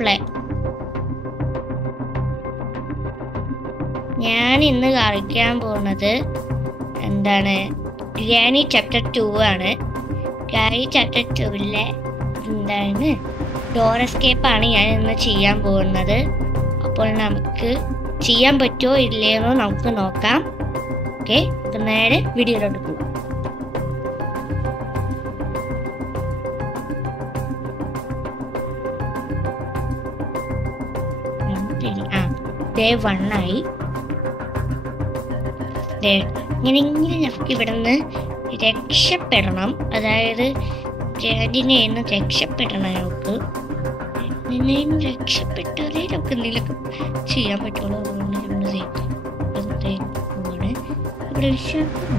Play. ഞാൻ ഇന്ന് കളിക്കാൻ പോകുന്നത് എന്താണ്, ഗ്രാനി ചാപ്റ്റർ 2 ആണ്. ഗ്രാനി ചാപ്റ്റർ 2-ലെ എന്താണ് ഡോർ എസ്കേപ്പാണ് ഞാൻ ഇന്ന് ചെയ്യാൻ പോകുന്നത്. അപ്പോൾ നമുക്ക് ചെയ്യാൻ പറ്റുമോ ഇല്ലയോ നമുക്ക് നോക്കാം. ഓക്കെ, നേരെ വീഡിയോയിലോട്ട് പോകാം. ഡേ 1 ആയി. ഇങ്ങനെ നമുക്ക് ഇവിടെ നിന്ന് രക്ഷപ്പെടണം. അതായത് ഗ്രാൻഡിനെ രക്ഷപ്പെടണം. നമുക്ക് രക്ഷപ്പെട്ടാലേ നമുക്ക് എന്തെങ്കിലുമൊക്കെ ചെയ്യാൻ പറ്റുള്ളൂ. അതുകൊണ്ട് ഇവിടെ ശബ്ദം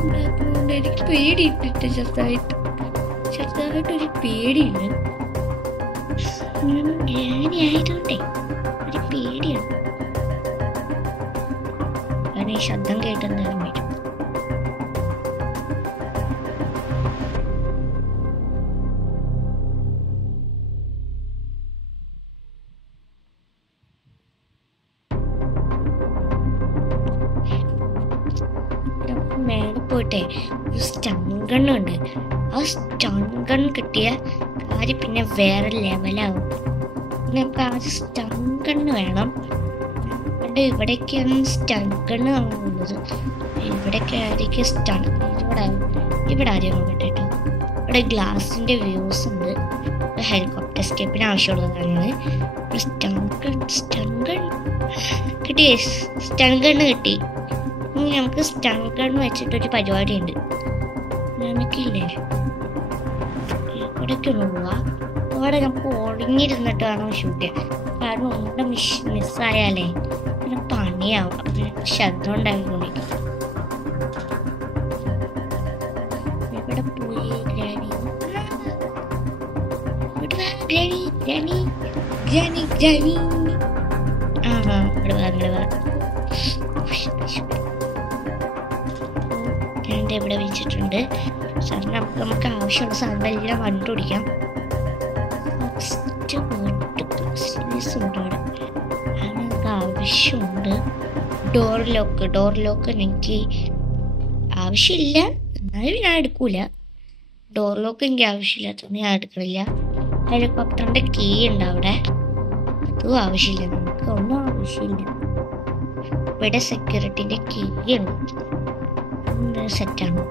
ഉണ്ടാക്കുന്നുണ്ട്. എനിക്ക് പേടിയിട്ടിട്ട് ചെറുതായിട്ടൊരു പേടിയുണ്ട്. ഗ്രാനി ആയതുകൊണ്ടേ ഒരു പേടിയാണ്. കാരണം ഈ ശബ്ദം കേട്ടെന്തായാലും വരും. മേലെ പോയിട്ടെ ഒരു സ്റ്റൺ ഗണ്ണുണ്ട്. ആ സ്റ്റൺ ഗൺ കിട്ടിയ കാര്യം പിന്നെ വേറെ ലെവലാവും. നമുക്ക് ആദ്യം സ്റ്റൺ ഗണ്ണ് വേണം. അതുകൊണ്ട് ഇവിടേക്കാണ് സ്റ്റൺ ഗണ്ണ് ഉള്ളത്. ഇവിടേക്ക് ആയിരിക്കും സ്റ്റൺ. ഇവിടെ ആദ്യം നോക്കട്ടെ കേട്ടോ. ഇവിടെ ഗ്ലാസിൻ്റെ വ്യൂസ് ഉണ്ട്. ഹെലികോപ്റ്റർ എസ്കേപ്പിന് ആവശ്യമുള്ളതാണ്. സ്റ്റൺ ഗൺ കിട്ടി. സ്റ്റൺ ഗണ്ണ് കിട്ടി. ഇനി നമുക്ക് സ്റ്റൺ ഗണ്ണ് വെച്ചിട്ടൊരു പരിപാടിയുണ്ട്. നമുക്കില്ലേ ഇവിടേക്കൊന്ന് പോവാം. അവിടെ നമുക്ക് ഒളിഞ്ഞിരുന്നിട്ട് വേണം ഷൂട്ട് ചെയ്യാൻ. കാരണം ഒന്നുകൂടെ മിസ്സായാലേ പിന്നെ പണിയാവും. അപ്പം ശബ്ദം ഉണ്ടായിക്കൊണ്ടിരിക്കും. എവിടെ പോയി granny? Granny granny granny granny ഇവിടെ വാ. ഇവിടെ വെച്ചിട്ടുണ്ട്. സാറിന് നമുക്ക് ആവശ്യമുള്ള സാധനങ്ങളെല്ലാം കണ്ടുപിടിക്കാം. നമുക്ക് ആവശ്യമുണ്ട്. ഡോർ ലോക്ക് എനിക്ക് ആവശ്യമില്ല, എന്നാലും ഞാൻ എടുക്കൂല. ഡോർ ലോക്ക് എനിക്ക് ആവശ്യമില്ലാത്തതുകൊണ്ട് ഞാൻ എടുക്കണില്ല. ഹെലികോപ്റ്ററിൻ്റെ കീ ഉണ്ട് അവിടെ, അതും ആവശ്യമില്ല. നമുക്ക് ഒന്നും ആവശ്യമില്ല. ഇവിടെ സെക്യൂരിറ്റിൻ്റെ കീ ഉണ്ട്. സെറ്റാണ്.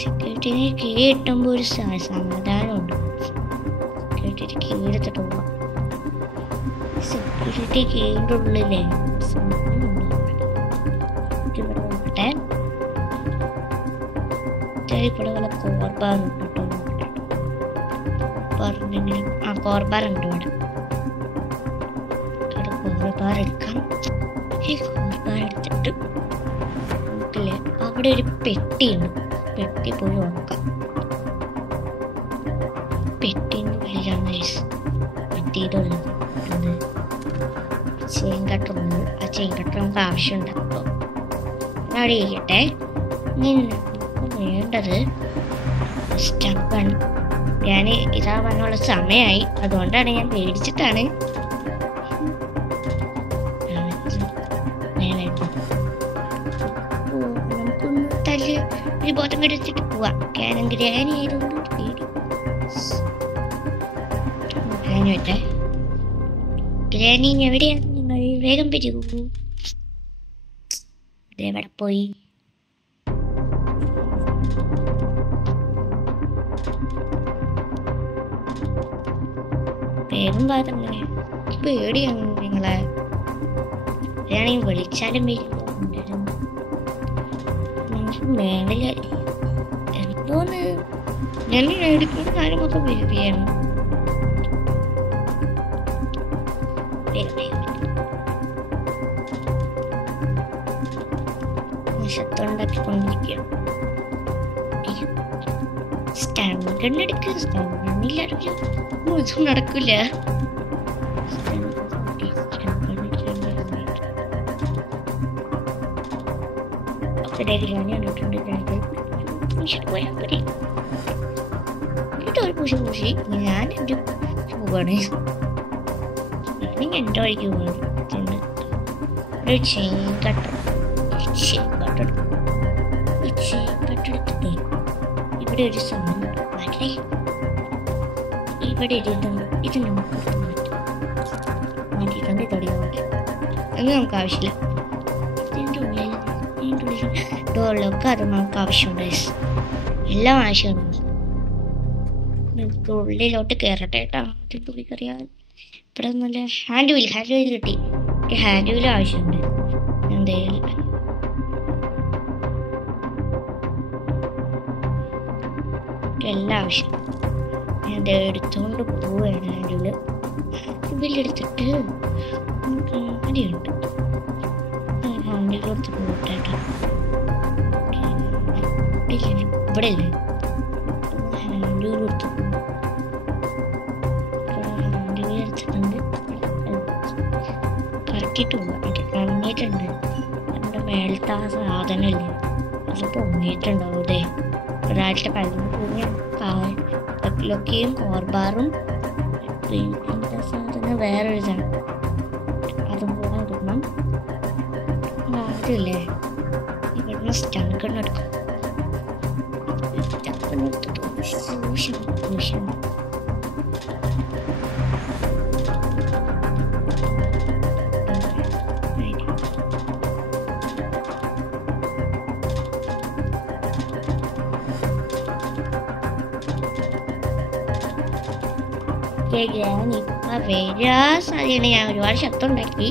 സെക്യൂരിറ്റിന് കീ കിട്ടുമ്പോൾ ഒരു സമാധാനമുണ്ട്. സെക്യൂരിറ്റി കീ എടുത്തിട്ട് പോവാം. സെക്യൂരിറ്റി കീഴിൻ്റെ ഉള്ളിലേ ഇവിടെ നോക്കട്ടെ. ഇവിടെ വല്ല കോർബാർ ഉണ്ട് കേട്ടോ. കോർബാർ ഉണ്ട് ഇവിടെ. കോർബാർ എടുക്കാം. ഈ കോർബാർ എടുത്തിട്ട് അവിടെ ഒരു പെട്ടിയുണ്ട്. പെട്ടി പോയി നോക്കാം. പെട്ടിൻ്റെ ഉള്ളിലാണ് പെട്ടിയുടെ ഉള്ളത് ചെയിൻ കട്ടറുണ്ട്. ആ ചെയിൻ കട്ടർ നമുക്ക് ആവശ്യമുണ്ട്. അപ്പോൾ അവിടെ ഇരിക്കട്ടെ. ഇനി നമുക്ക് വേണ്ടത് സ്റ്റൺ ഗൺ. ഞാൻ ഇതാവാനുള്ള സമയമായി, അതുകൊണ്ടാണ് ഞാൻ പേടിച്ചിട്ടാണ്. ഒരു ബോധം കെടുത്തിട്ട് പോവാം. കാരണം ഗ്രാനി ആയതുകൊണ്ട് പേടി. ഗ്രാനി എവിടെയാണ്? നിങ്ങൾ വേഗം വരൂ. ഇതെവിടെ പോയി? വേഗം പാതങ്ങനെ പേടിയാണ് നിങ്ങളെ. ഗ്രാനി വിളിച്ചാലും വരും. മേളിൽ എന്തോന്ന് ഞാൻ എടുക്കുന്ന കാര്യം മൊത്തം വരികയാണ്. ശബ്ദമുണ്ടാക്കിക്കൊണ്ടിരിക്കുകയാണ്. സ്റ്റൺ ഗൺ എടുക്കുക. സ്റ്റൺ ഗണ്ണില്ലാരും ഒന്നും നടക്കില്ല. ഗ്രാനി കണ്ടിട്ടുണ്ട്. പോയാൽ മതി. പൂശി ഞാൻ എൻ്റെ പോവാണ്. എൻ്റെ വഴിക്ക് പോകുന്നുണ്ട്. ഒരു ചെയിൻ കട്ടർ എടുത്തിട്ട് ഇവിടെ ഒരു സാധനം വളരെ ഇവിടെ ഇത് നമുക്ക് മാറ്റിയിട്ടുണ്ട്. ഇതോടെ ഒന്നും നമുക്ക് ആവശ്യമില്ല. ഇതിൻ്റെ ഉള്ളിൽ ഡോറിലൊക്കെ അത് നമുക്ക് ആവശ്യമുണ്ട്. എല്ലാം ആവശ്യമാണ്. ഉള്ളിലോട്ട് കയറട്ടെ കേട്ടോ. ആദ്യം തുള്ളി കയറിയാൽ ഇവിടെ നല്ല ഹാൻഡ് വീൽ കിട്ടി. ഹാൻഡ് വീൽ ആവശ്യമുണ്ട്. എന്തായാലും എല്ലാം ആവശ്യം. ഞാൻ എടുത്തുകൊണ്ട് പോവുകയാണ്. ഹാൻഡ് വീലെടുത്തിട്ട് അങ്ങനെയുണ്ട്. ഹാൻഡ് വീലെടുത്ത് പോകട്ടെ കേട്ടോ. ഇവിടെ ഇല്ലേ ഹാൻഡ് വീലെടുത്ത് കറക്കിയിട്ട് പോവാം. കറങ്ങിയിട്ടുണ്ട്. നമ്മുടെ മേളത്തെ ആ സാധനമല്ലേ അത് പൊങ്ങിയിട്ടുണ്ടാവും. അതെ ഒരാഴ്ച പലതും പൊങ്ങി ലൊക്കെയും കോർബാറും എന്താ സാധനം വേറൊരു സാധനം അതും കൂടെ ഇടണം. ആദ്യമല്ലേ ഇവിടുന്ന് സ്റ്റങ്കണ്ണെടുക്കും. ഞാനിപ്പ വരാൻ സാധ്യത. ഞാൻ ഒരുപാട് ശബ്ദം ഉണ്ടാക്കി.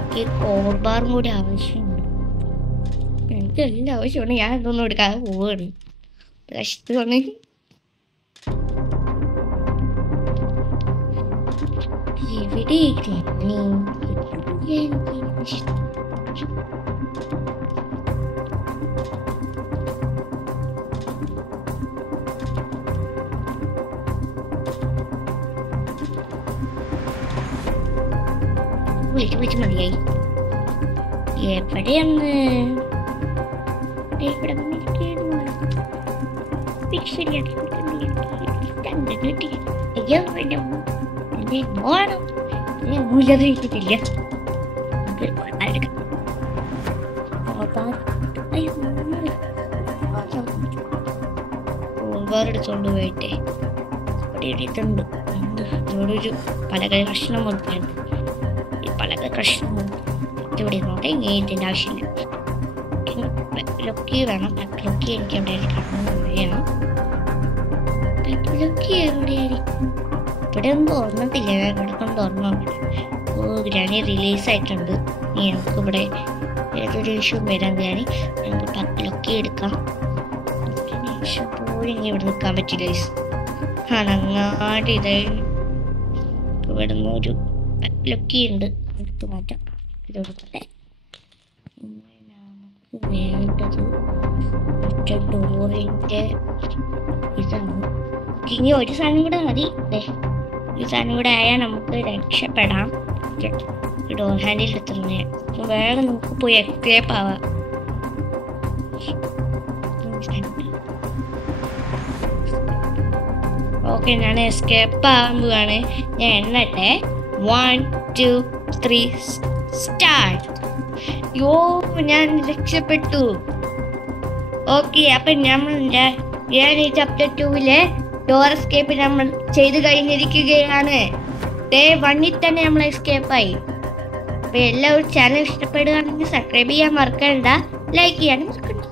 എനിക്ക് കോർബാറും കൂടി ആവശ്യമുണ്ട്. എനിക്ക് എല്ലാം ആവശ്യമുണ്ട്. ഞാൻ ഇതൊന്നും എടുക്കാതെ പോവുകയാണ്. കഷ്ടമാണ്. എവിടെ വിളിച്ച് മതിയായി. എവിടെയാണ് ഇവിടെ മൂലതിട്ടില്ല. എടുത്തോണ്ട് പോയിട്ടേ ഇവിടെ ഇതുണ്ട്. ഇവിടെ ഒരു പലക കഷ്ണം കൊടുക്കുന്നുണ്ട്. ഈ പലക കഷ്ണം ഇവിടെ ഇരുന്നോട്ടെ. ഇങ്ങനെ ഇതിൻ്റെ ആവശ്യമില്ല. ലൊക്കി വേണം. ലൊക്കി എനിക്ക് എവിടെയായിരിക്കണം. ലൊക്കി എവിടെയായിരിക്കും? ഇവിടെ ഒന്നും തുറന്നിട്ടില്ല. കിടക്കം തുറന്നു. ഗ്രാനി റിലീസായിട്ടുണ്ട്. ഇനി നമുക്കിവിടെ ഏതൊരു ഇഷ്യൂ വരാൻ ഗ്രാനി നമുക്ക് ലൊക്കി എടുക്കാം. പോലും ഇനി ഇവിടെ നിൽക്കാൻ പറ്റില്ല. അനങ്ങാണ്ട് ഇതായി ഇവിടെ നിന്ന് ഒരു ലൊക്കി ഉണ്ട്. എടുത്ത് മാറ്റാം. ഇതെടുക്കട്ടെ. നമുക്ക് വേണ്ടത് മറ്റേ ഡോറിൻ്റെ ഇതാണ്. ഇനി ഒരു സാധനം കൂടെ മതി. ഒരു സാധനം കൂടെ ആയാൽ നമുക്ക് രക്ഷപ്പെടാം. ഡോർ ഹാൻഡിൽ എടുത്തിരുന്നേ. വേഗം നമുക്ക് പോയി എസ്കേപ്പ് ആവാം. ഓക്കെ, ഞാൻ എസ്കേപ്പ് ആവാൻ പോവാണ്. ഞാൻ എണ്ണട്ടെ. 1 2 3 സ്റ്റാർട്ട്. യോ, ഞാൻ രക്ഷപ്പെട്ടു. ഓക്കെ, അപ്പം ഞാൻ ഈ ചാപ്റ്റർ 2-ലെ ഡോർ എസ്കേപ്പ് നമ്മൾ ചെയ്ത് കഴിഞ്ഞിരിക്കുകയാണ്. ഡേ 1-ൽ തന്നെ നമ്മൾ എസ്കേപ്പായി. അപ്പം എല്ലാവരും ചാനൽ ഇഷ്ടപ്പെടുകയാണെങ്കിൽ സബ്സ്ക്രൈബ് ചെയ്യാൻ മറക്കണ്ട, ലൈക്ക് ചെയ്യാനും മറക്കണ്ട.